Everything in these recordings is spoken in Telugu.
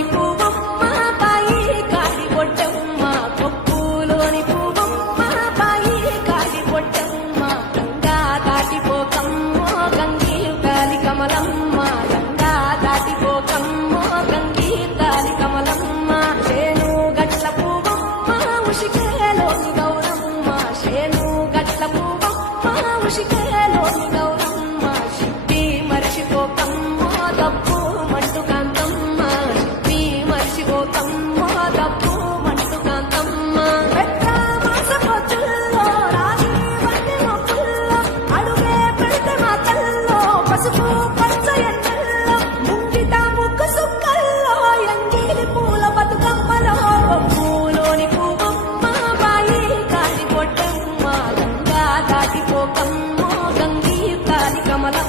కొప్పులోని పువ్వమ్మ బాయి కాడి పొట్టమ్మ కొప్పులోని పువ్వమ్మ బాయి కాడి పొట్టమ్మ గంగా దాటిపోకమ్మో గంగి గాలి కమలమ్మ గంగా దాటిపోకమ్మో గంగి గాలి కమలమ్మ చేను గట్ల పువ్వమ్మ ఉషికేలోని గౌరమ్మ చేను గట్ల పువ్వమ్మ ఉషికేలోని గౌరమ్మ సిప్పి మరిచిపోకమ్మో తప్పు మంటు కాంతమ్మ సిప్పి మరిచిపోకమ్మో తప్పు మంటు కాంతమ్మ పెద్ద మాసపోతుల్లో రాగి వన్ని మొక్కుల్లో అడుగే పెడితే మా తల్లో పసుపు పచ్చ ఎండల్లో ముంగిట ముక్కు సుక్కల్లో ఎంగిలి పూల బతుకమ్మలో కొప్పులోని పువ్వమ్మ బాయి కాలి పొట్టమ్మ గంగా దాటిపోకమ్మో గంగి కాలి కమలం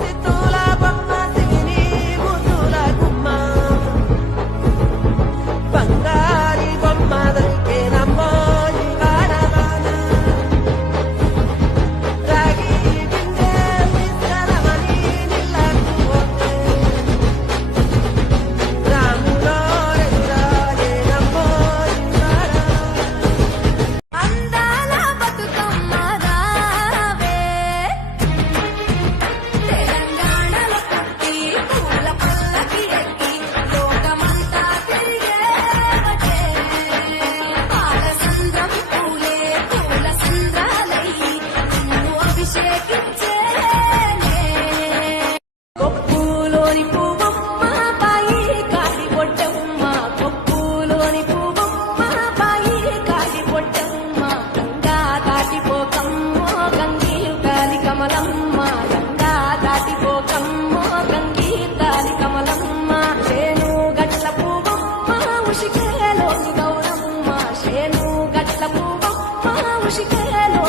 సిత్తుల బొమ్మ సిగిని ముద్దుల గుమ్మ బంగారి బొమ్మ దొరికేనమ్మో ఈ వాడవాన రాగి బిందె విస్తరమని నిల్లకు పోతే రాములో ఎదురాడేనమ్మో ఈ వాడ అందాల బతుకమ్మ రావే తెలంగాణలో పుట్టి పూల పల్లకి ఎక్కి లోకమంతా తిరిగేవటే పాలసంద్రం పూలే పూల సంద్రాలయ్యి నిన్ను అభిషేకించేనే కొప్పులోని పువ్వమ్మ బాయి కాడి పొట్టమ్మ కొప్పులోని పువ్వమ్మ బాయి కాడి పొట్టమ్మ గంగా దాటిపోకమ్మో గంగి గాలి కమలమ్మ గంగా దాటిపోకమ్మో గంగి గాలి కమలమ్మ చేను గట్ల పువ్వమ్మ ఉషికేలోని గౌరమ్మ చేను గట్ల పువ్వమ్మ ఉషికేలో